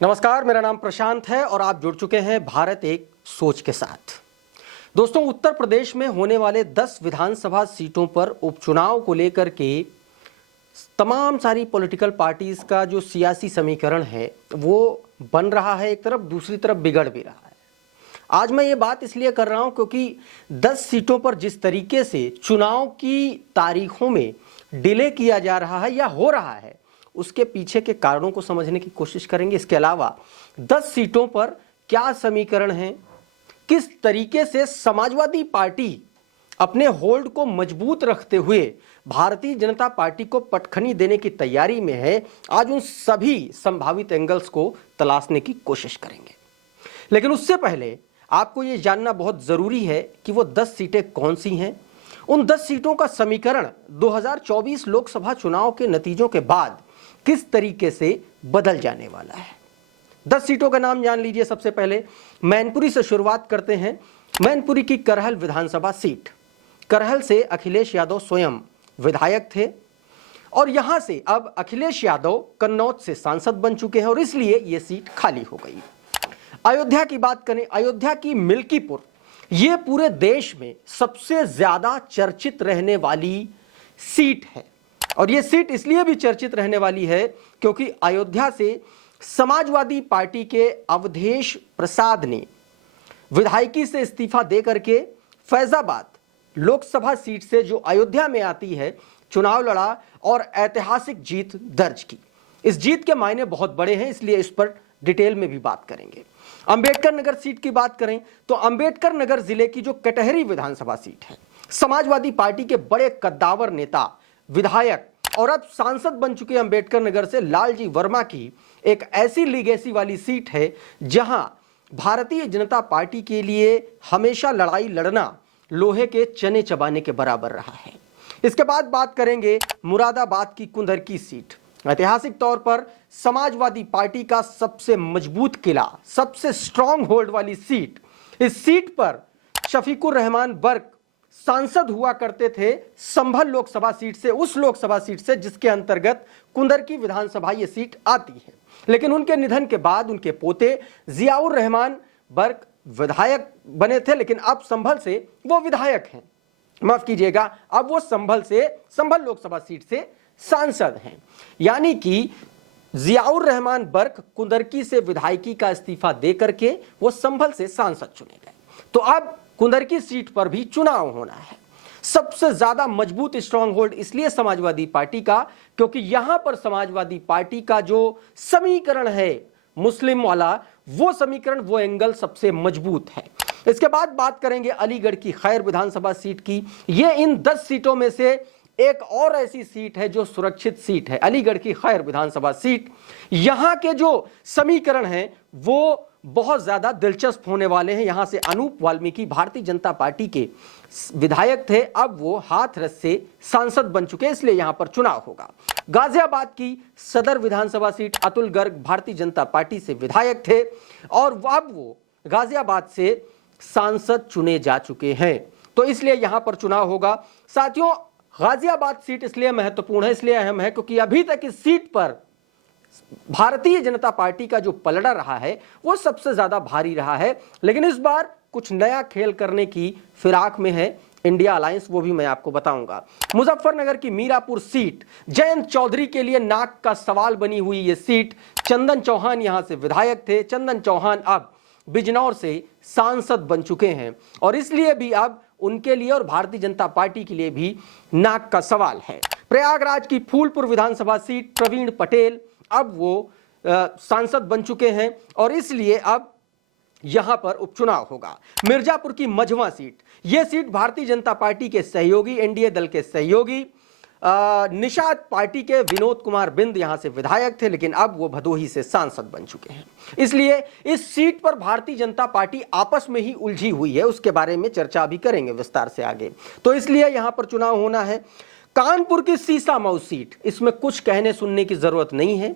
नमस्कार, मेरा नाम प्रशांत है और आप जुड़ चुके हैं भारत एक सोच के साथ। दोस्तों, उत्तर प्रदेश में होने वाले 10 विधानसभा सीटों पर उपचुनाव को लेकर के तमाम सारी पॉलिटिकल पार्टीज का जो सियासी समीकरण है वो बन रहा है एक तरफ, दूसरी तरफ बिगड़ भी रहा है। आज मैं ये बात इसलिए कर रहा हूं क्योंकि 10 सीटों पर जिस तरीके से चुनाव की तारीखों में डिले किया जा रहा है या हो रहा है, उसके पीछे के कारणों को समझने की कोशिश करेंगे। इसके अलावा 10 सीटों पर क्या समीकरण है, किस तरीके से समाजवादी पार्टी अपने होल्ड को मजबूत रखते हुए भारतीय जनता पार्टी को पटखनी देने की तैयारी में है, आज उन सभी संभावित एंगल्स को तलाशने की कोशिश करेंगे। लेकिन उससे पहले आपको यह जानना बहुत जरूरी है कि वो 10 सीटें कौन सी हैं। उन 10 सीटों का समीकरण 2024 लोकसभा चुनाव के नतीजों के बाद किस तरीके से बदल जाने वाला है। 10 सीटों का नाम जान लीजिए। सबसे पहले मैनपुरी से शुरुआत करते हैं। मैनपुरी की करहल विधानसभा सीट। करहल से अखिलेश यादव स्वयं विधायक थे और यहां से अब अखिलेश यादव कन्नौज से सांसद बन चुके हैं और इसलिए यह सीट खाली हो गई। अयोध्या की बात करें, अयोध्या की मिल्कीपुर, यह पूरे देश में सबसे ज्यादा चर्चित रहने वाली सीट है और यह सीट इसलिए भी चर्चित रहने वाली है क्योंकि अयोध्या से समाजवादी पार्टी के अवधेश प्रसाद ने विधायकी से इस्तीफा दे करके फैजाबाद लोकसभा सीट से जो अयोध्या में आती है चुनाव लड़ा और ऐतिहासिक जीत दर्ज की। इस जीत के मायने बहुत बड़े हैं, इसलिए इस पर डिटेल में भी बात करेंगे। अंबेडकर नगर सीट की बात करें तो अंबेडकर नगर जिले की जो कटहरी विधानसभा सीट है, समाजवादी पार्टी के बड़े कद्दावर नेता, विधायक और अब सांसद बन चुके अंबेडकर नगर से लालजी वर्मा की एक ऐसी लीगेसी वाली सीट है जहां भारतीय जनता पार्टी के लिए हमेशा लड़ाई लड़ना लोहे के चने चबाने के बराबर रहा है। इसके बाद बात करेंगे मुरादाबाद की कुंदरकी सीट। ऐतिहासिक तौर पर समाजवादी पार्टी का सबसे मजबूत किला, सबसे स्ट्रॉन्ग होल्ड वाली सीट। इस सीट पर शफीकुर रहमान बर्क सांसद हुआ करते थे संभल लोकसभा सीट से, उस लोकसभा सीट से जिसके अंतर्गत कुंदरकी विधानसभा ये सीट आती है। लेकिन उनके निधन के बाद उनके पोते जियाउर रहमान बर्क विधायक बने थे, लेकिन अब संभल से वो विधायक हैं, माफ कीजिएगा, अब वो संभल लोकसभा सीट से सांसद हैं। यानी कि जियाउर रहमान बर्क कुंदरकी से विधायकी का इस्तीफा दे करके वो संभल से सांसद चुने गए। तो अब कुंदरकी सीट पर भी चुनाव होना है। सबसे ज्यादा मजबूत स्ट्रांग होल्ड इसलिए समाजवादी पार्टी का क्योंकि यहां पर समाजवादी पार्टी का जो समीकरण है मुस्लिम वाला, वो समीकरण, वो एंगल सबसे मजबूत है। इसके बाद बात करेंगे अलीगढ़ की खैर विधानसभा सीट की। ये इन 10 सीटों में से एक और ऐसी सीट है जो सुरक्षित सीट है, अलीगढ़ की खैर विधानसभा सीट। यहां के जो समीकरण हैं वो बहुत ज्यादा दिलचस्प होने वाले हैं। यहां से अनूप वाल्मीकि भारतीय जनता पार्टी के विधायक थे, अब वो हाथरस से सांसद बन चुके हैं, इसलिए यहां पर चुनाव होगा। गाजियाबाद की सदर विधानसभा सीट, अतुल गर्ग भारतीय जनता पार्टी से विधायक थे और अब वो गाजियाबाद से सांसद चुने जा चुके हैं, तो इसलिए यहां पर चुनाव होगा। साथियों, गाजियाबाद सीट इसलिए महत्वपूर्ण है, इसलिए अहम है क्योंकि अभी तक इस सीट पर भारतीय जनता पार्टी का जो पलड़ा रहा है वो सबसे ज्यादा भारी रहा है, लेकिन इस बार कुछ नया खेल करने की फिराक में है इंडिया अलायंस, वो भी मैं आपको बताऊंगा। मुजफ्फरनगर की मीरापुर सीट, जयंत चौधरी के लिए नाक का सवाल बनी हुई ये सीट। चंदन चौहान यहां से विधायक थे, चंदन चौहान अब बिजनौर से सांसद बन चुके हैं और इसलिए भी अब उनके लिए और भारतीय जनता पार्टी के लिए भी नाक का सवाल है। प्रयागराज की फूलपुर विधानसभा सीट, प्रवीण पटेल अब वो सांसद बन चुके हैं और इसलिए अब यहां पर उपचुनाव होगा। मिर्जापुर की मझवा सीट, यह सीट भारतीय जनता पार्टी के सहयोगी, एनडीए दल के सहयोगी निषाद पार्टी के विनोद कुमार बिंद यहां से विधायक थे, लेकिन अब वो भदोही से सांसद बन चुके हैं। इसलिए इस सीट पर भारतीय जनता पार्टी आपस में ही उलझी हुई है, उसके बारे में चर्चा भी करेंगे विस्तार से आगे, तो इसलिए यहां पर चुनाव होना है। कानपुर की सीसामऊ सीट, इसमें कुछ कहने सुनने की जरूरत नहीं है।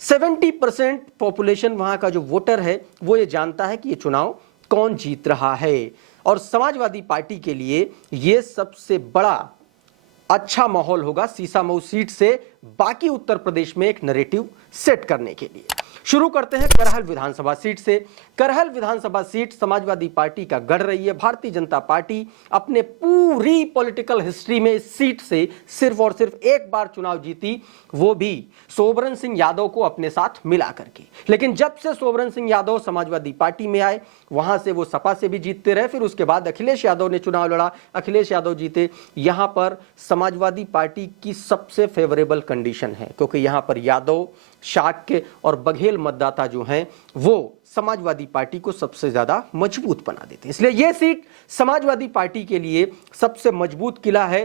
70% पॉपुलेशन वहां का जो वोटर है वो ये जानता है कि ये चुनाव कौन जीत रहा है और समाजवादी पार्टी के लिए ये सबसे बड़ा अच्छा माहौल होगा सीसामऊ सीट से बाकी उत्तर प्रदेश में एक नैरेटिव सेट करने के लिए। शुरू करते हैं करहल विधानसभा सीट से। करहल विधानसभा सीट समाजवादी पार्टी का गढ़ रही है। भारतीय जनता पार्टी अपने पूरी पॉलिटिकल हिस्ट्री में इस सीट से सिर्फ और सिर्फ एक बार चुनाव जीती, वो भी सोबरन सिंह यादव को अपने साथ मिला करके। लेकिन जब से सोबरन सिंह यादव समाजवादी पार्टी में आए, वहां से वो सपा से भी जीतते रहे, फिर उसके बाद अखिलेश यादव ने चुनाव लड़ा, अखिलेश यादव जीते। यहां पर समाजवादी पार्टी की सबसे फेवरेबल कंडीशन है, क्योंकि यहां पर यादव, शाक्य और बघेल मतदाता जो हैं वो समाजवादी पार्टी को सबसे ज्यादा मजबूत बना देते हैं। इसलिए यह सीट समाजवादी पार्टी के लिए सबसे मजबूत किला है।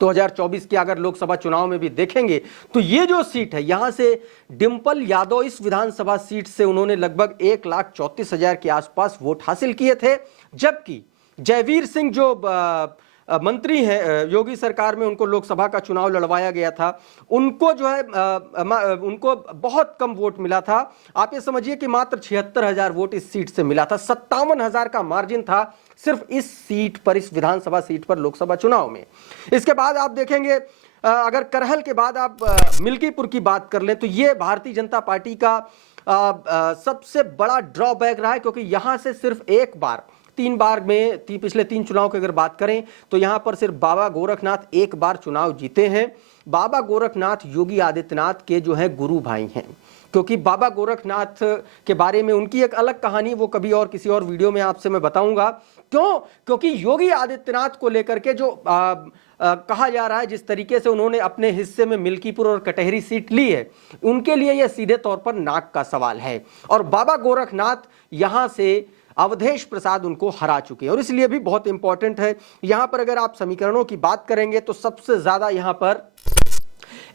2024 के अगर लोकसभा चुनाव में भी देखेंगे तो ये जो सीट है, यहां से डिंपल यादव इस विधानसभा सीट से उन्होंने लगभग 1,34,000 के आसपास वोट हासिल किए थे, जबकि जयवीर सिंह जो मंत्री हैं योगी सरकार में, उनको लोकसभा का चुनाव लड़वाया गया था, उनको जो है उनको बहुत कम वोट मिला था। आप ये समझिए कि मात्र 76,000 वोट इस सीट से मिला था। 57,000 का मार्जिन था सिर्फ इस सीट पर, इस विधानसभा सीट पर लोकसभा चुनाव में। इसके बाद आप देखेंगे अगर करहल के बाद आप मिल्कीपुर की बात कर लें तो ये भारतीय जनता पार्टी का सबसे बड़ा ड्रॉबैक रहा है, क्योंकि यहां से सिर्फ एक बार, 3 बार में पिछले 3 चुनाव की अगर बात करें तो यहां पर सिर्फ बाबा गोरखनाथ एक बार चुनाव जीते हैं। बाबा गोरखनाथ योगी आदित्यनाथ के जो है गुरु भाई हैं, क्योंकि बाबा गोरखनाथ के बारे में उनकी एक अलग कहानी, वो कभी और किसी और वीडियो में आपसे मैं बताऊंगा। क्यों? क्योंकि योगी आदित्यनाथ को लेकर के जो कहा जा रहा है, जिस तरीके से उन्होंने अपने हिस्से में मिल्कीपुर और कटहरी सीट ली है, उनके लिए यह सीधे तौर पर नाक का सवाल है। और बाबा गोरखनाथ यहां से अवधेश प्रसाद उनको हरा चुके हैं, और इसलिए भी बहुत इंपॉर्टेंट है। यहां पर अगर आप समीकरणों की बात करेंगे तो सबसे ज्यादा यहां पर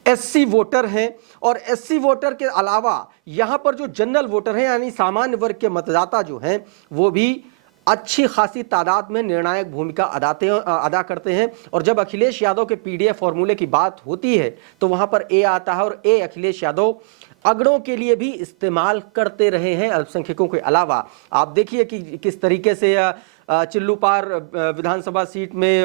एससी वोटर हैं, और एससी वोटर के अलावा यहां पर जो जनरल वोटर हैं यानी सामान्य वर्ग के मतदाता जो हैं, वो भी अच्छी खासी तादाद में निर्णायक भूमिका अदा करते हैं। और जब अखिलेश यादव के पीडीएफ फॉर्मूले की बात होती है तो वहां पर ए आता है, और ए अखिलेश यादव अगड़ों के लिए भी इस्तेमाल करते रहे हैं अल्पसंख्यकों के अलावा। आप देखिए कि किस तरीके से चिल्लूपार विधानसभा सीट में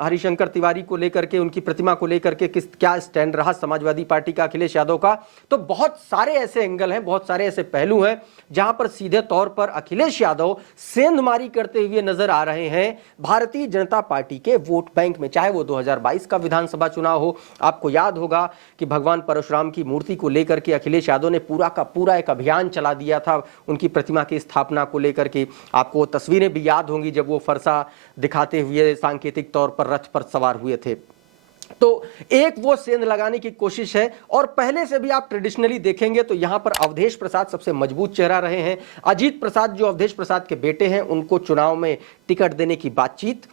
हरिशंकर तिवारी को लेकर के, उनकी प्रतिमा को लेकर के क्या स्टैंड रहा समाजवादी पार्टी का, अखिलेश यादव का। तो बहुत सारे ऐसे एंगल हैं, बहुत सारे ऐसे पहलू हैं जहां पर सीधे तौर पर अखिलेश यादव सेंधमारी करते हुए नजर आ रहे हैं भारतीय जनता पार्टी के वोट बैंक में। चाहे वो 2022 का विधानसभा चुनाव हो, आपको याद होगा कि भगवान परशुराम की मूर्ति को लेकर के अखिलेश यादव ने पूरा का पूरा एक अभियान चला दिया था उनकी प्रतिमा की स्थापना को लेकर के। आपको तस्वीरें भी याद होंगी जब वो फरसा दिखाते हुए सांकेतिक तौर पर रथ पर सवार हुए थे। तो एक वो सेंध लगाने की कोशिश है, और पहले से भी आप ट्रेडिशनली देखेंगे तो यहां पर अवधेश प्रसाद सबसे मजबूत चेहरा रहे हैं। अजीत प्रसाद जो अवधेश प्रसाद के बेटे हैं, उनको चुनाव में टिकट देने की बातचीत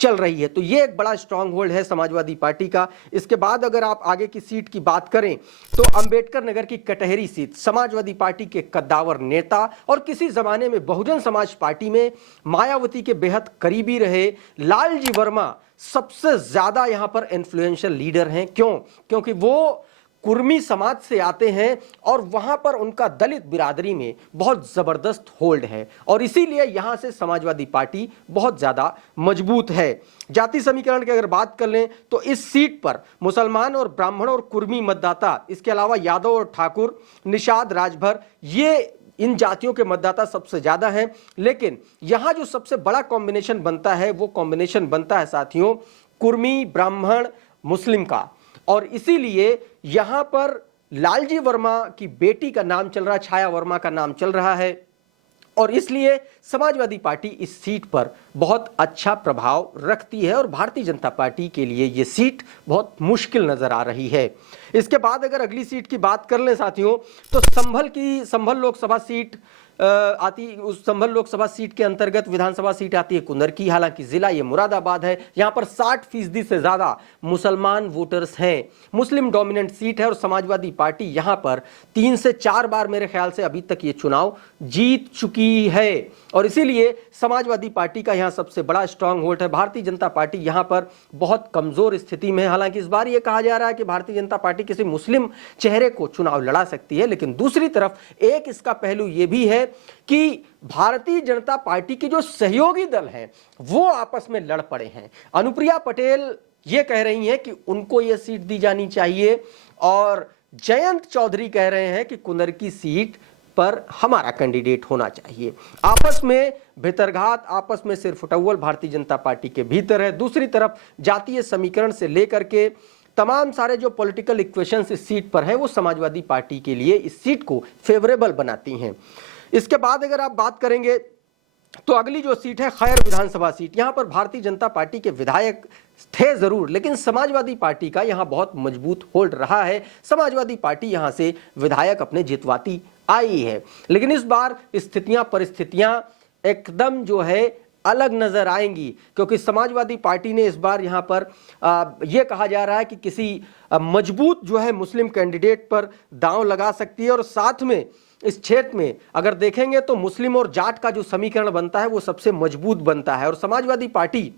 चल रही है। तो ये एक बड़ा स्ट्रांग होल्ड है समाजवादी पार्टी का। इसके बाद अगर आप आगे की सीट की बात करें तो अंबेडकर नगर की कटहरी सीट, समाजवादी पार्टी के कद्दावर नेता और किसी जमाने में बहुजन समाज पार्टी में मायावती के बेहद करीबी रहे लालजी वर्मा सबसे ज्यादा यहां पर इन्फ्लुएंशियल लीडर हैं। क्यों? क्योंकि वो कुर्मी समाज से आते हैं और वहां पर उनका दलित बिरादरी में बहुत जबरदस्त होल्ड है, और इसीलिए यहां से समाजवादी पार्टी बहुत ज्यादा मजबूत है। जाति समीकरण की अगर बात कर लें तो इस सीट पर मुसलमान और ब्राह्मण और कुर्मी मतदाता, इसके अलावा यादव और ठाकुर, निषाद, राजभर, ये इन जातियों के मतदाता सबसे ज्यादा हैं। लेकिन यहां जो सबसे बड़ा कॉम्बिनेशन बनता है वो कॉम्बिनेशन बनता है साथियों कुर्मी, ब्राह्मण, मुस्लिम का, और इसीलिए यहां पर लालजी वर्मा की बेटी का नाम चल रहा है, छाया वर्मा का नाम चल रहा है, और इसलिए समाजवादी पार्टी इस सीट पर बहुत अच्छा प्रभाव रखती है, और भारतीय जनता पार्टी के लिए यह सीट बहुत मुश्किल नजर आ रही है। इसके बाद अगर अगली सीट की बात कर लें साथियों तो संभल लोकसभा सीट आती, उस संभल लोकसभा सीट के अंतर्गत विधानसभा सीट आती है कुंदर की। हालांकि जिला ये मुरादाबाद है, यहां पर 60% से ज्यादा मुसलमान वोटर्स हैं, मुस्लिम डोमिनेंट सीट है, और समाजवादी पार्टी यहां पर 3 से 4 बार मेरे ख्याल से अभी तक ये चुनाव जीत चुकी है, और इसीलिए समाजवादी पार्टी का यहां सबसे बड़ा स्ट्रांग होल्ड है। भारतीय जनता पार्टी यहां पर बहुत कमजोर स्थिति में है। हालांकि इस बार यह कहा जा रहा है कि भारतीय जनता पार्टी किसी मुस्लिम चेहरे को चुनाव लड़ा सकती है, लेकिन दूसरी तरफ एक इसका पहलू यह भी है कि भारतीय जनता पार्टी के जो सहयोगी दल हैं वो आपस में लड़ पड़े हैं। अनुप्रिया पटेल ये कह रही हैं कि उनको यह सीट दी जानी चाहिए, और जयंत चौधरी कह रहे हैं कि कुंदरकी सीट पर हमारा कैंडिडेट होना चाहिए। आपस में भितरघात, आपस में सिरफुटौल भारतीय जनता पार्टी के भीतर है। दूसरी तरफ जातीय समीकरण से लेकर के तमाम सारे जो पॉलिटिकल इक्वेशंस इस सीट पर है वो समाजवादी पार्टी के लिए इस सीट को फेवरेबल बनाती हैं। इसके बाद अगर आप बात करेंगे तो अगली जो सीट है खैर विधानसभा सीट, यहां पर भारतीय जनता पार्टी के विधायक थे जरूर, लेकिन समाजवादी पार्टी का यहां बहुत मजबूत होल्ड रहा है। समाजवादी पार्टी यहां से विधायक अपने जितवाती आई है, लेकिन इस बार स्थितियां परिस्थितियां एकदम जो है अलग नजर आएंगी, क्योंकि समाजवादी पार्टी ने इस बार यहां पर यह कहा जा रहा है कि किसी मजबूत जो है मुस्लिम कैंडिडेट पर दांव लगा सकती है। और साथ में इस क्षेत्र में अगर देखेंगे तो मुस्लिम और जाट का जो समीकरण बनता है वो सबसे मजबूत बनता है, और समाजवादी पार्टी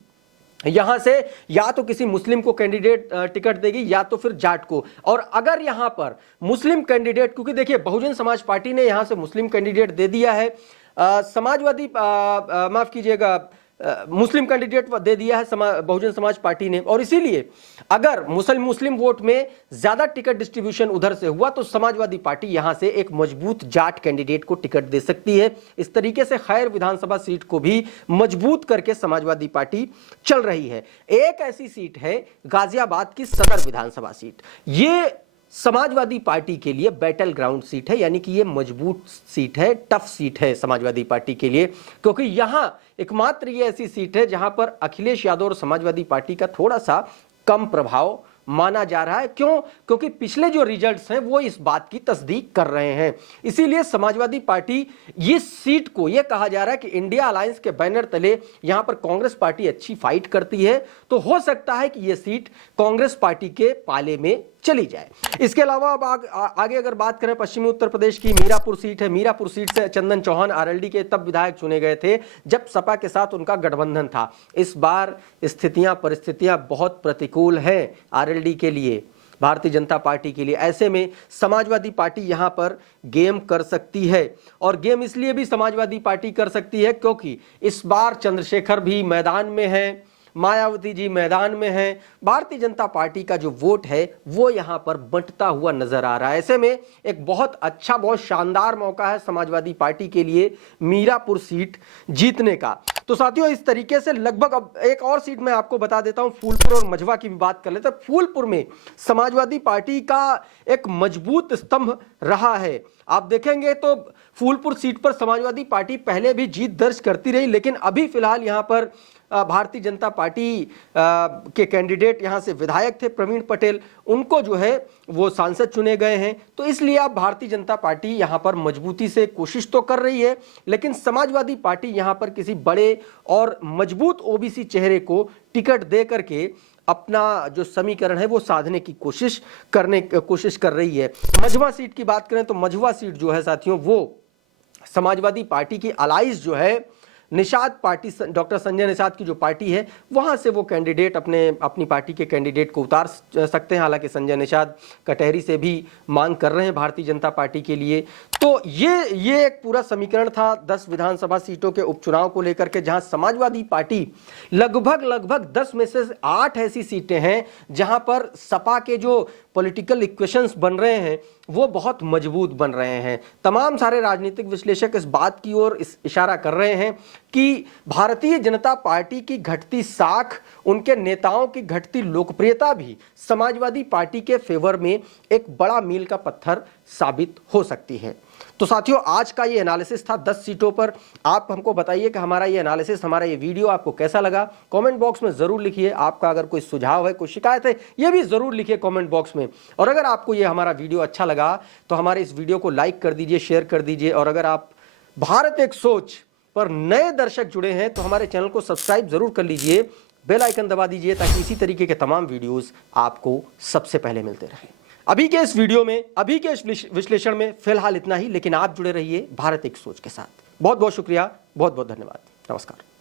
यहां से या तो किसी मुस्लिम को कैंडिडेट टिकट देगी या तो फिर जाट को। और अगर यहां पर मुस्लिम कैंडिडेट, क्योंकि देखिए बहुजन समाज पार्टी ने यहां से मुस्लिम कैंडिडेट दे दिया है, समाजवादी माफ कीजिएगा मुस्लिम कैंडिडेट दे दिया है बहुजन समाज पार्टी ने, और इसीलिए अगर मुस्लिम वोट में ज्यादा टिकट डिस्ट्रीब्यूशन उधर से हुआ तो समाजवादी पार्टी यहां से एक मजबूत जाट कैंडिडेट को टिकट दे सकती है। इस तरीके से खैर विधानसभा सीट को भी मजबूत करके समाजवादी पार्टी चल रही है। एक ऐसी सीट है गाजियाबाद की सदर विधानसभा सीट, ये समाजवादी पार्टी के लिए बैटल ग्राउंड सीट है, यानी कि ये मजबूत सीट है, टफ सीट है समाजवादी पार्टी के लिए, क्योंकि यहां एकमात्र ये ऐसी सीट है जहां पर अखिलेश यादव और समाजवादी पार्टी का थोड़ा सा कम प्रभाव माना जा रहा है। क्यों? क्योंकि पिछले जो रिजल्ट्स हैं वो इस बात की तस्दीक कर रहे हैं। इसीलिए समाजवादी पार्टी इस सीट को, यह कहा जा रहा है कि इंडिया अलायंस के बैनर तले यहां पर कांग्रेस पार्टी अच्छी फाइट करती है, तो हो सकता है कि यह सीट कांग्रेस पार्टी के पाले में चली जाए। इसके अलावा अब आगे अगर बात करें पश्चिमी उत्तर प्रदेश की मीरापुर सीट है। मीरापुर सीट से चंदन चौहान आरएलडी के तब विधायक चुने गए थे जब सपा के साथ उनका गठबंधन था। इस बार स्थितियां परिस्थितियां बहुत प्रतिकूल हैं आरएलडी के लिए, भारतीय जनता पार्टी के लिए। ऐसे में समाजवादी पार्टी यहां पर गेम कर सकती है, और गेम इसलिए भी समाजवादी पार्टी कर सकती है क्योंकि इस बार चंद्रशेखर भी मैदान में है, मायावती जी मैदान में हैं। भारतीय जनता पार्टी का जो वोट है वो यहां पर बंटता हुआ नजर आ रहा है। ऐसे में एक बहुत अच्छा, बहुत शानदार मौका है समाजवादी पार्टी के लिए मीरापुर सीट जीतने का। तो साथियों, इस तरीके से लगभग, अब एक और सीट मैं आपको बता देता हूं, फूलपुर और मझवा की भी बात कर लेते हैं। फूलपुर में समाजवादी पार्टी का एक मजबूत स्तंभ रहा है। आप देखेंगे तो फूलपुर सीट पर समाजवादी पार्टी पहले भी जीत दर्ज करती रही, लेकिन अभी फिलहाल यहां पर भारतीय जनता पार्टी के कैंडिडेट यहां से विधायक थे प्रवीण पटेल, उनको जो है वो सांसद चुने गए हैं। तो इसलिए अब भारतीय जनता पार्टी यहां पर मजबूती से कोशिश तो कर रही है, लेकिन समाजवादी पार्टी यहां पर किसी बड़े और मजबूत ओबीसी चेहरे को टिकट दे करके अपना जो समीकरण है वो साधने की कोशिश कर रही है। मझवा सीट की बात करें तो मझवा सीट जो है साथियों वो समाजवादी पार्टी की अलाइज जो है निषाद पार्टी, डॉक्टर संजय निषाद की जो पार्टी है वहां से वो कैंडिडेट अपनी पार्टी के कैंडिडेट को उतार सकते हैं। हालांकि संजय निषाद कटहरी से भी मांग कर रहे हैं भारतीय जनता पार्टी के लिए। तो ये एक पूरा समीकरण था 10 विधानसभा सीटों के उपचुनाव को लेकर के, जहां समाजवादी पार्टी लगभग 10 में से 8 ऐसी सीटें हैं जहां पर सपा के जो पॉलिटिकल इक्वेशंस बन रहे हैं वो बहुत मजबूत बन रहे हैं। तमाम सारे राजनीतिक विश्लेषक इस बात की ओर इशारा कर रहे हैं कि भारतीय जनता पार्टी की घटती साख, उनके नेताओं की घटती लोकप्रियता भी समाजवादी पार्टी के फेवर में एक बड़ा मील का पत्थर साबित हो सकती है। तो साथियों, आज का ये एनालिसिस था 10 सीटों पर। आप हमको बताइए कि हमारा ये एनालिसिस, हमारा ये वीडियो आपको कैसा लगा। कमेंट बॉक्स में जरूर लिखिए। आपका अगर कोई सुझाव है, कोई शिकायत है, ये भी जरूर लिखिए कमेंट बॉक्स में। और अगर आपको ये हमारा वीडियो अच्छा लगा तो हमारे इस वीडियो को लाइक कर दीजिए, शेयर कर दीजिए। और अगर आप भारत एक सोच पर नए दर्शक जुड़े हैं तो हमारे चैनल को सब्सक्राइब जरूर कर लीजिए, बेल आइकन दबा दीजिए, ताकि इसी तरीके के तमाम वीडियोस आपको सबसे पहले मिलते रहें। अभी के इस वीडियो में, अभी के इस विश्लेषण में फिलहाल इतना ही, लेकिन आप जुड़े रहिए भारत एक सोच के साथ। बहुत बहुत शुक्रिया, बहुत बहुत धन्यवाद, नमस्कार।